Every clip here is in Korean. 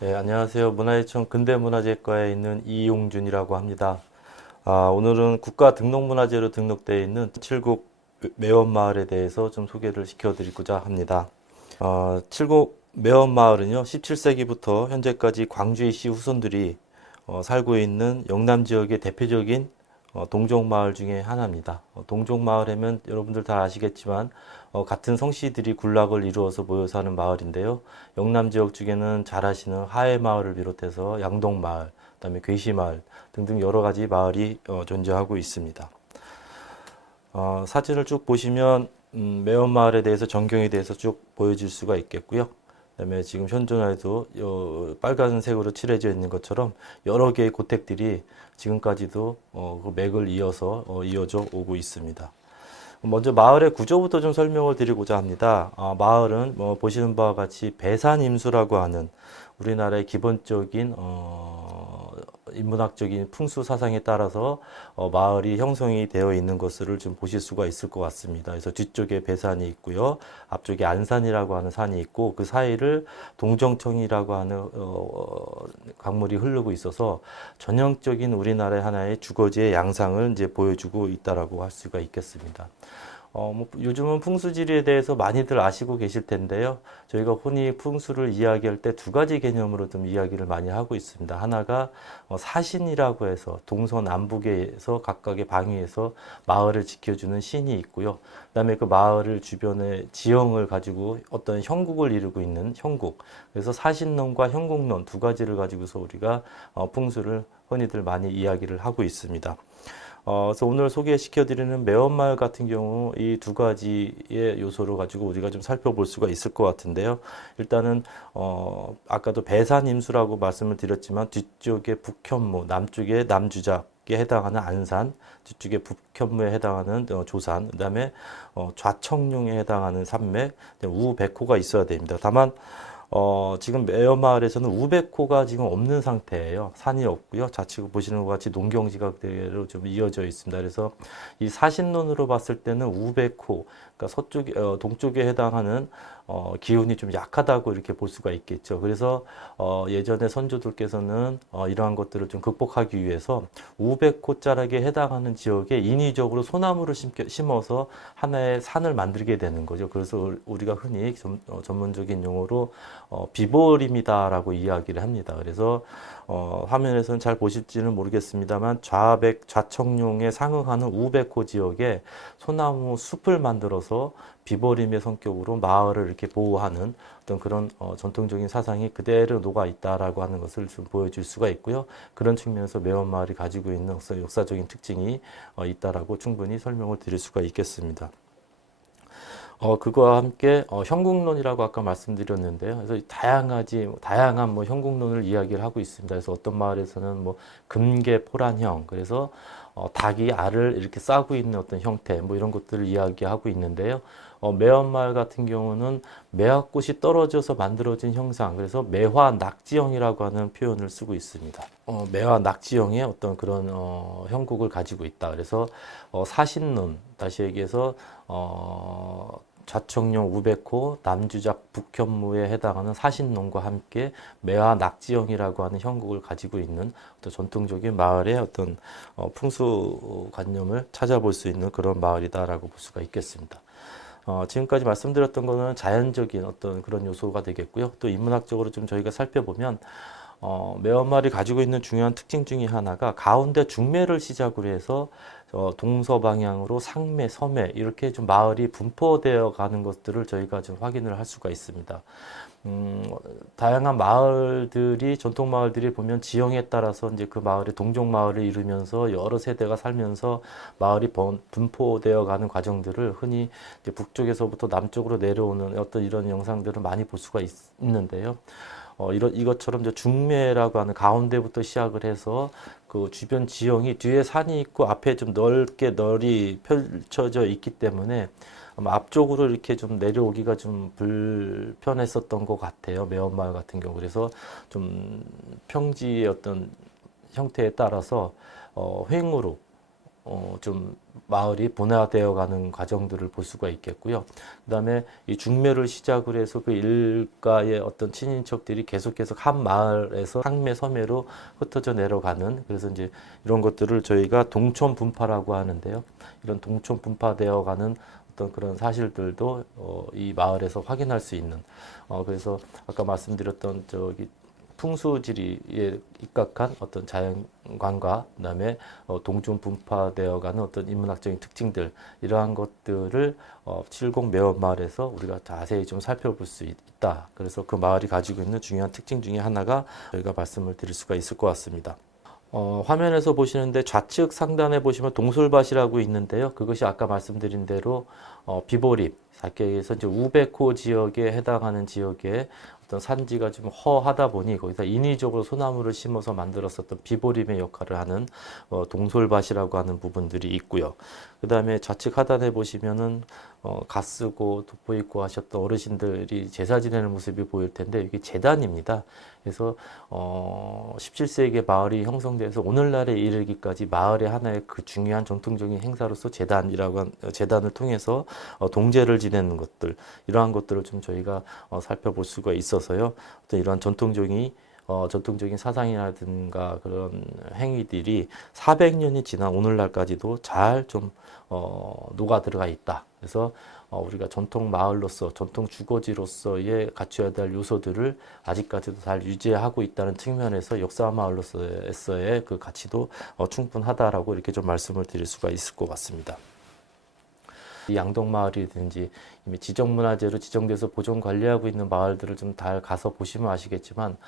네, 안녕하세요. 문화유청 근대문화재과에 있는 이용준이라고 합니다. 오늘은 국가등록문화재로 등록되어 있는 칠곡 매원마을에 대해서 좀 소개를 시켜드리고자 합니다. 칠곡 매원마을은요, 17세기부터 현재까지 광주이씨 후손들이 살고 있는 영남 지역의 대표적인 동족마을 중에 하나입니다. 동족마을이면 여러분들 다 아시겠지만 같은 성씨들이 군락을 이루어서 모여 사는 마을인데요. 영남 지역 중에는 잘 아시는 하회마을을 비롯해서 양동마을, 그다음에 괴시마을 등등 여러 가지 마을이 존재하고 있습니다. 사진을 쭉 보시면 매원마을에 대해서 전경에 대해서 쭉 보여질 수가 있겠고요. 그다음에 지금 현존에도 빨간색으로 칠해져 있는 것처럼 여러 개의 고택들이 지금까지도 그 맥을 이어서 이어져 오고 있습니다. 먼저 마을의 구조부터 좀 설명을 드리고자 합니다. 마을은 보시는 바와 같이 배산임수라고 하는 우리나라의 기본적인 인문학적인 풍수 사상에 따라서 마을이 형성이 되어 있는 것을 좀 보실 수가 있을 것 같습니다. 그래서 뒤쪽에 배산이 있고요, 앞쪽에 안산이라고 하는 산이 있고 그 사이를 동정청이라고 하는 강물이 흐르고 있어서 전형적인 우리나라의 하나의 주거지의 양상을 이제 보여주고 있다라고 할 수가 있겠습니다. 요즘은 풍수지리에 대해서 많이들 아시고 계실 텐데요. 저희가 흔히 풍수를 이야기할 때 두 가지 개념으로 좀 이야기를 많이 하고 있습니다. 하나가 사신이라고 해서 동서남북에서 각각의 방위에서 마을을 지켜주는 신이 있고요. 그다음에 그 마을을 주변에 지형을 가지고 어떤 형국을 이루고 있는 형국. 그래서 사신론과 형국론 두 가지를 가지고서 우리가 풍수를 흔히들 많이 이야기를 하고 있습니다. 그래서 오늘 소개시켜드리는 매원마을 같은 경우 이 두 가지의 요소를 가지고 우리가 좀 살펴볼 수가 있을 것 같은데요. 일단은 아까도 배산임수라고 말씀을 드렸지만 뒤쪽에 북현무, 남쪽에 남주작에 해당하는 안산, 뒤쪽에 북현무에 해당하는 조산, 그다음에 좌청룡에 해당하는 산맥, 우백호가 있어야 됩니다. 다만 지금 매연마을에서는 우백호가 지금 없는 상태예요. 산이 없고요. 좌측 보시는 것 같이 농경지가 그대로 좀 이어져 있습니다. 그래서 이 사신론으로 봤을 때는 우백호, 그러니까 서쪽에, 동쪽에 해당하는 기운이 좀 약하다고 이렇게 볼 수가 있겠죠. 그래서 예전에 선조들께서는 이러한 것들을 좀 극복하기 위해서 우백호 자락에 해당하는 지역에 인위적으로 소나무를 심어서 하나의 산을 만들게 되는 거죠. 그래서 우리가 흔히 전문적인 용어로 비보림이다라고 이야기를 합니다. 그래서 화면에서는 잘 보실지는 모르겠습니다만 좌청룡에 상응하는 우백호 지역에 소나무 숲을 만들어서 비보림의 성격으로 마을을 이렇게 보호하는 어떤 그런 전통적인 사상이 그대로 녹아 있다라고 하는 것을 좀 보여줄 수가 있고요. 그런 측면에서 매원마을이 가지고 있는 역사적인 특징이 있다라고 충분히 설명을 드릴 수가 있겠습니다. 그거와 함께 형국론이라고 아까 말씀드렸는데요. 그래서 다양한 뭐 형국론을 이야기를 하고 있습니다. 그래서 어떤 마을에서는 뭐 금계 포란형, 그래서 닭이 알을 이렇게 싸고 있는 어떤 형태, 뭐 이런 것들을 이야기하고 있는데요. 매화마을 같은 경우는 매화꽃이 떨어져서 만들어진 형상, 그래서 매화 낙지형이라고 하는 표현을 쓰고 있습니다. 매화 낙지형의 어떤 그런 형국을 가지고 있다. 그래서 사신론, 다시 얘기해서 좌청룡 우백호, 남주작 북현무에 해당하는 사신론과 함께 매화 낙지형이라고 하는 형국을 가지고 있는 어떤 전통적인 마을의 어떤 풍수관념을 찾아볼 수 있는 그런 마을이다라고 볼 수가 있겠습니다. 지금까지 말씀드렸던 거는 자연적인 어떤 그런 요소가 되겠고요. 또 인문학적으로 좀 저희가 살펴보면 매화마을이 가지고 있는 중요한 특징 중에 하나가 가운데 중매를 시작으로 해서 동서 방향으로 상매, 서매 이렇게 좀 마을이 분포되어 가는 것들을 저희가 좀 확인을 할 수가 있습니다. 다양한 마을들이 전통 마을들이 보면 지형에 따라서 이제 그 마을이 동종 마을을 이루면서 여러 세대가 살면서 마을이 분포되어 가는 과정들을 흔히 이제 북쪽에서부터 남쪽으로 내려오는 어떤 이런 영상들을 많이 볼 수가 있는데요. 이것처럼 이제 중매라고 하는 가운데부터 시작을 해서 그 주변 지형이 뒤에 산이 있고 앞에 좀 넓게 널이 펼쳐져 있기 때문에 아마 앞쪽으로 이렇게 좀 내려오기가 좀 불편했었던 것 같아요. 매원마을 같은 경우. 그래서 좀 평지의 어떤 형태에 따라서 횡으로 좀 마을이 분화되어 가는 과정들을 볼 수가 있겠고요. 그다음에 이 중매를 시작으로 해서 그 일가의 어떤 친인척들이 계속해서 한 마을에서 상매 서매로 흩어져 내려가는, 그래서 이제 이런 것들을 저희가 동촌 분파라고 하는데요. 이런 동촌 분파되어 가는 어떤 그런 사실들도 이 마을에서 확인할 수 있는, 그래서 아까 말씀드렸던 저기 풍수지리에 입각한 어떤 자연관과 그다음에 동종 분파되어가는 어떤 인문학적인 특징들, 이러한 것들을 70 매원마을에서 우리가 자세히 좀 살펴볼 수 있다. 그래서 그 마을이 가지고 있는 중요한 특징 중에 하나가 저희가 말씀을 드릴 수가 있을 것 같습니다. 화면에서 보시는데 좌측 상단에 보시면 동솔밭이라고 있는데요. 그것이 아까 말씀드린 대로 비보립, 작게 얘기해서 이제 우백호 지역에 해당하는 지역에 어떤 산지가 좀 허하다 보니 거기서 인위적으로 소나무를 심어서 만들었었던 비보림의 역할을 하는 동솔밭이라고 하는 부분들이 있고요. 그 다음에 좌측 하단에 보시면은 갓쓰고 돋보 입고 하셨던 어르신들이 제사 지내는 모습이 보일 텐데 이게 제단입니다. 그래서 17세기에 마을이 형성돼서 오늘날에 이르기까지 마을의 하나의 그 중요한 전통적인 행사로서 제단을 통해서 동제를 지내는 것들, 이러한 것들을 좀 저희가 살펴볼 수가 있어서요. 어떤 이러한 전통적인 사상이라든가 그런 행위들이 400년이 지난 오늘날까지도 잘 좀 녹아 들어가 있다. 그래서 우리가 전통 마을로서, 전통 주거지로서의 갖춰야 될 요소들을 아직까지도 잘 유지하고 있다는 측면에서 역사 마을로서의 그 가치도 충분하다라고 이렇게 좀 말씀을 드릴 수가 있을 것 같습니다. 이 양덕마을이든지 이미 지정문화재로 지정돼서 보존 관리하고 있는 마을들을 좀 잘 가서 보시면 아시겠지만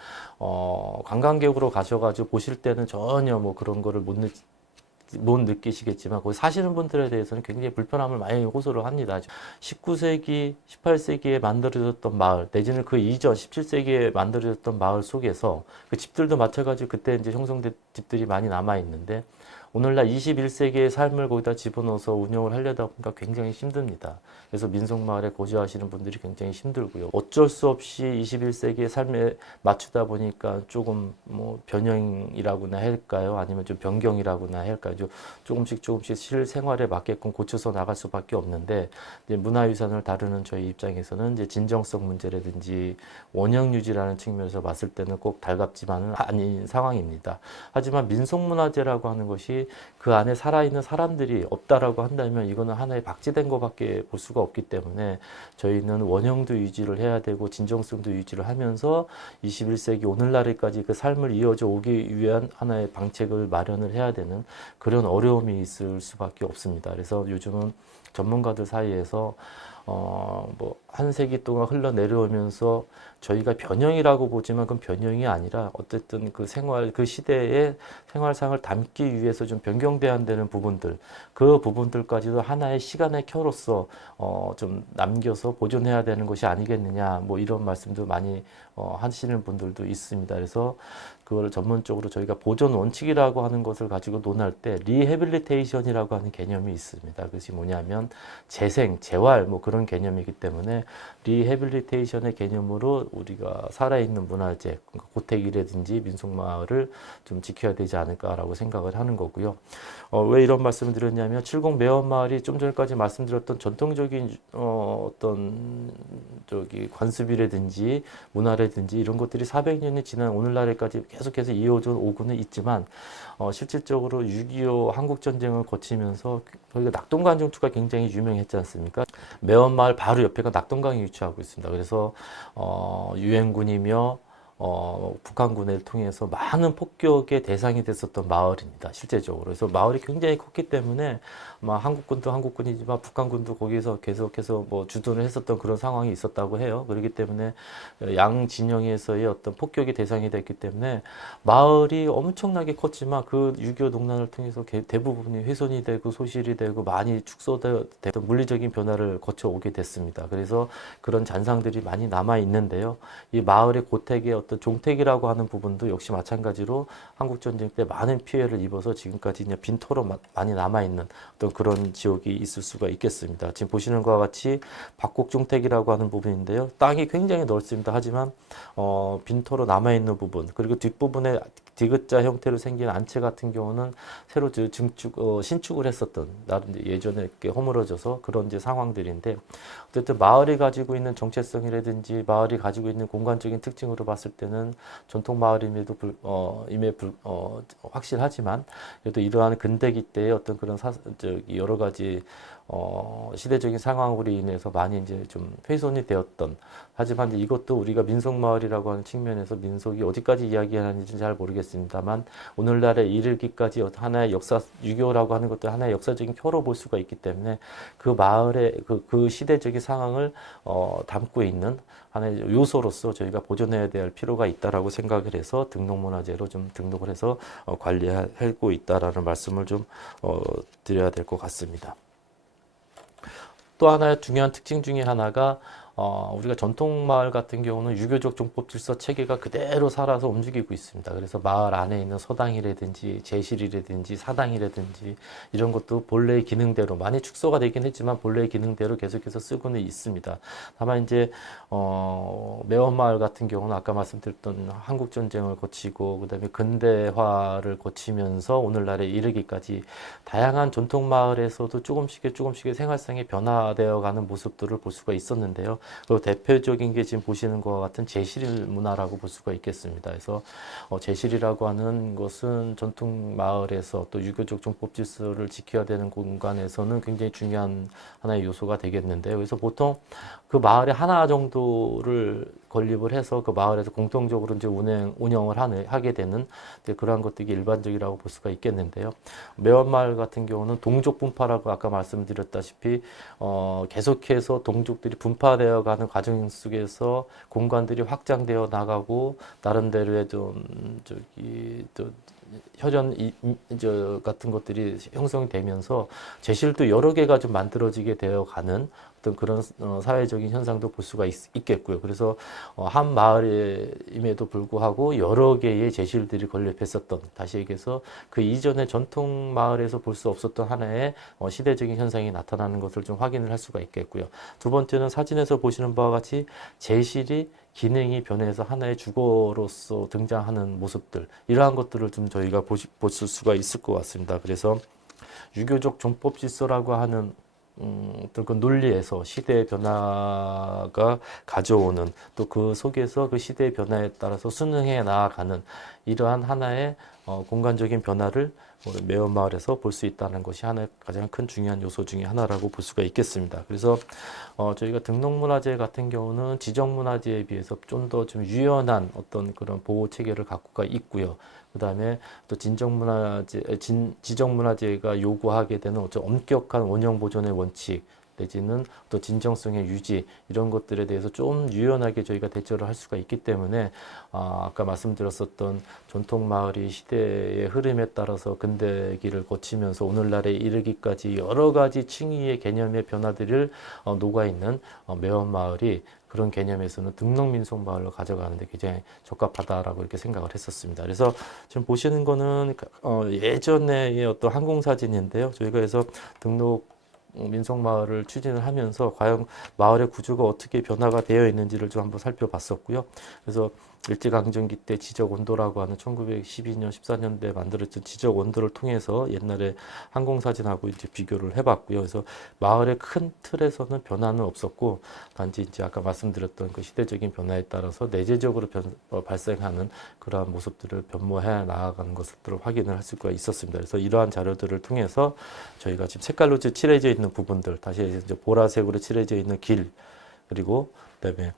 관광객으로 가셔가지고 보실 때는 전혀 뭐 그런 거를 못 느끼시겠지만 거기 사시는 분들에 대해서는 굉장히 불편함을 많이 호소를 합니다. 19세기, 18세기에 만들어졌던 마을, 내지는 그 이전 17세기에 만들어졌던 마을 속에서 그 집들도 마찬가지로 그때 이제 형성된 집들이 많이 남아 있는데 오늘날 21세기의 삶을 거기다 집어넣어서 운영을 하려다 보니까 굉장히 힘듭니다. 그래서 민속마을에 거주하시는 분들이 굉장히 힘들고요. 어쩔 수 없이 21세기의 삶에 맞추다 보니까 조금 뭐 변형이라고나 할까요? 아니면 좀 변경이라고나 할까요? 조금씩 실생활에 맞게끔 고쳐서 나갈 수밖에 없는데 이제 문화유산을 다루는 저희 입장에서는 이제 진정성 문제라든지 원형 유지라는 측면에서 봤을 때는 꼭 달갑지만은 아닌 상황입니다. 하지만 민속문화재라고 하는 것이 그 안에 살아있는 사람들이 없다라고 한다면 이거는 하나의 박제된 것밖에 볼 수가 없기 때문에 저희는 원형도 유지를 해야 되고 진정성도 유지를 하면서 21세기 오늘날에까지 그 삶을 이어져 오기 위한 하나의 방책을 마련을 해야 되는 그런 어려움이 있을 수밖에 없습니다. 그래서 요즘은 전문가들 사이에서 뭐 한 세기 동안 흘러내려오면서 저희가 변형이라고 보지만 그건 변형이 아니라 어쨌든 그 시대의 생활상을 담기 위해서 좀 변경돼야 되는 부분들, 그 부분들까지도 하나의 시간의 켜로서 좀 남겨서 보존해야 되는 것이 아니겠느냐, 뭐 이런 말씀도 많이 하시는 분들도 있습니다. 그래서 그걸 전문적으로 저희가 보존 원칙이라고 하는 것을 가지고 논할 때 리해빌리테이션이라고 하는 개념이 있습니다. 그것이 뭐냐면 재생, 재활 뭐 그런 개념이기 때문에 리해빌리테이션의 개념으로 우리가 살아있는 문화재, 그러니까 고택이라든지 민속마을을 좀 지켜야 되지 않을까라고 생각을 하는 거고요. 왜 이런 말씀을 드렸냐면 70 매원마을이 좀 전까지 말씀드렸던 전통적인 어떤 저기 관습이라든지 문화라든지 이런 것들이 400년이 지난 오늘날에까지 계속해서 이어져 오고는 있지만 실질적으로 6.25 한국전쟁을 거치면서 저희가 낙동강 전투가 굉장히 유명했지 않습니까? 매원마을 바로 옆에가 낙동강이 위치하고 있습니다. 그래서 유엔군이며 북한군을 통해서 많은 폭격의 대상이 됐었던 마을입니다. 실제적으로. 그래서 마을이 굉장히 컸기 때문에 아마 한국군도 한국군이지만 북한군도 거기서 계속해서 뭐 주둔을 했었던 그런 상황이 있었다고 해요. 그렇기 때문에 양 진영에서의 어떤 폭격의 대상이 됐기 때문에 마을이 엄청나게 컸지만 그 6.25 농난을 통해서 대부분이 훼손이 되고 소실이 되고 많이 축소되던 물리적인 변화를 거쳐 오게 됐습니다. 그래서 그런 잔상들이 많이 남아 있는데요. 이 마을의 고택의 어떤 종택이라고 하는 부분도 역시 마찬가지로 한국전쟁 때 많은 피해를 입어서 지금까지 이제 빈터로 많이 남아 있는 어떤 어떤 그런 지역이 있을 수가 있겠습니다. 지금 보시는 것과 같이 박곡종택이라고 하는 부분인데요. 땅이 굉장히 넓습니다. 하지만 빈터로 남아있는 부분, 그리고 뒷부분에 디귿자 형태로 생긴 안채 같은 경우는 새로 신축을 했었던, 나름 예전에 이렇게 허물어져서 그런 이제 상황들인데, 어쨌든 마을이 가지고 있는 정체성이라든지 마을이 가지고 있는 공간적인 특징으로 봤을 때는 전통 마을임에도 확실하지만, 그래도 이러한 근대기 때의 어떤 그런 여러 가지 시대적인 상황으로 인해서 많이 이제 좀 훼손이 되었던, 하지만 이제 이것도 우리가 민속마을이라고 하는 측면에서 민속이 어디까지 이야기하는지 잘 모르겠습니다만, 오늘날에 이르기까지 하나의 역사, 유교라고 하는 것도 하나의 역사적인 표로 볼 수가 있기 때문에 그 마을의 그 시대적인 상황을 담고 있는 하나의 요소로서 저희가 보존해야 될 필요가 있다라고 생각을 해서 등록문화재로 좀 등록을 해서 관리하고 있다라는 말씀을 좀 드려야 될 것 같습니다. 또 하나의 중요한 특징 중에 하나가 우리가 전통 마을 같은 경우는 유교적 종법 질서 체계가 그대로 살아서 움직이고 있습니다. 그래서 마을 안에 있는 서당이라든지 제실이라든지 사당이라든지 이런 것도 본래의 기능대로 많이 축소가 되긴 했지만 본래의 기능대로 계속해서 쓰고는 있습니다. 다만 이제 매원마을 같은 경우는 아까 말씀드렸던 한국 전쟁을 거치고 그다음에 근대화를 거치면서 오늘날에 이르기까지 다양한 전통 마을에서도 조금씩의 생활상의 변화되어 가는 모습들을 볼 수가 있었는데요. 그 대표적인 게 지금 보시는 것과 같은 제실 문화라고 볼 수가 있겠습니다. 그래서 제실이라고 하는 것은 전통 마을에서 또 유교적 종법 질서를 지켜야 되는 공간에서는 굉장히 중요한 하나의 요소가 되겠는데요. 그래서 보통 그 마을에 하나 정도를 건립을 해서 그 마을에서 공통적으로 이제 운영을 하게 되는 그러한 것들이 일반적이라고 볼 수가 있겠는데요. 매원마을 같은 경우는 동족 분파라고 아까 말씀드렸다시피 계속해서 동족들이 분파되어 가는 과정 속에서 공간들이 확장되어 나가고 나름대로의 좀 혈연 같은 것들이 형성되면서 제실도 여러 개가 좀 만들어지게 되어 가는 어떤 그런 사회적인 현상도 볼 수가 있겠고요. 그래서 한 마을임에도 불구하고 여러 개의 제실들이 건립했었던, 다시 얘기해서 그 이전의 전통 마을에서 볼 수 없었던 하나의 시대적인 현상이 나타나는 것을 좀 확인을 할 수가 있겠고요. 두 번째는 사진에서 보시는 바와 같이 제실이 기능이 변해서 하나의 주거로서 등장하는 모습들, 이러한 것들을 좀 저희가 보실 수가 있을 것 같습니다. 그래서 유교적 종법 질서라고 하는 어떤 그 논리에서 시대의 변화가 가져오는, 또 그 속에서 그 시대의 변화에 따라서 순응해 나아가는 이러한 하나의 공간적인 변화를 매원마을에서 볼 수 있다는 것이 하나의 가장 큰 중요한 요소 중에 하나라고 볼 수가 있겠습니다. 그래서 저희가 등록문화재 같은 경우는 지정문화재에 비해서 좀 더 좀 유연한 어떤 그런 보호 체계를 갖고가 있고요. 그 다음에 또 지정문화재가 요구하게 되는 어떤 엄격한 원형 보존의 원칙, 내지는 또 진정성의 유지, 이런 것들에 대해서 좀 유연하게 저희가 대처를 할 수가 있기 때문에 아까 말씀드렸었던 전통 마을이 시대의 흐름에 따라서 근대기를 거치면서 오늘날에 이르기까지 여러 가지 층위의 개념의 변화들을 녹아있는 매원마을이 그런 개념에서는 등록민속마을로 가져가는데 굉장히 적합하다라고 이렇게 생각을 했었습니다. 그래서 지금 보시는 거는 예전의 어떤 항공사진인데요. 저희가 그래서 등록 민속마을을 추진을 하면서 과연 마을의 구조가 어떻게 변화가 되어 있는지를 좀 한번 살펴봤었고요. 그래서 일제강점기 때 지적원도라고 하는 1912년, 14년대에 만들어진 지적원도를 통해서 옛날에 항공사진하고 이제 비교를 해봤고요. 그래서 마을의 큰 틀에서는 변화는 없었고, 단지 이제 아까 말씀드렸던 그 시대적인 변화에 따라서 내재적으로 발생하는 그러한 모습들을 변모해 나아가는 것들을 확인을 할 수가 있었습니다. 그래서 이러한 자료들을 통해서 저희가 지금 색깔로 칠해져 있는 부분들, 다시 이제 보라색으로 칠해져 있는 길, 그리고 그다음에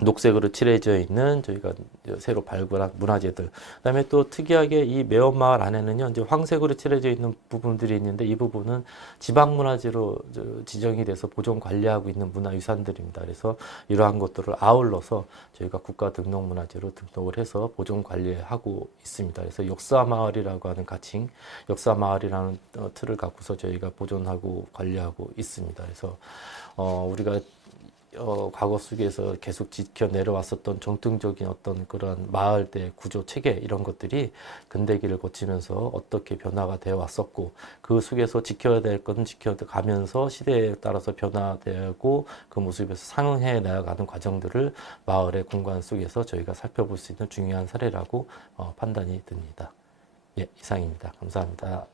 녹색으로 칠해져 있는 저희가 새로 발굴한 문화재들. 그다음에 또 특이하게 이 매원마을 안에는요, 이제 황색으로 칠해져 있는 부분들이 있는데 이 부분은 지방문화재로 지정이 돼서 보존 관리하고 있는 문화유산들입니다. 그래서 이러한 것들을 아울러서 저희가 국가등록문화재로 등록을 해서 보존 관리하고 있습니다. 그래서 역사마을이라고 하는 가칭, 역사마을이라는 틀을 갖고서 저희가 보존하고 관리하고 있습니다. 그래서 우리가 과거 속에서 계속 지켜 내려왔었던 전통적인 어떤 그런 마을대 구조 체계 이런 것들이 근대기를 거치면서 어떻게 변화가 되어 왔었고 그 속에서 지켜야 될 것은 지켜가면서 시대에 따라서 변화되고 그 모습에서 상응해 나아가는 과정들을 마을의 공간 속에서 저희가 살펴볼 수 있는 중요한 사례라고 판단이 듭니다. 예, 이상입니다. 감사합니다.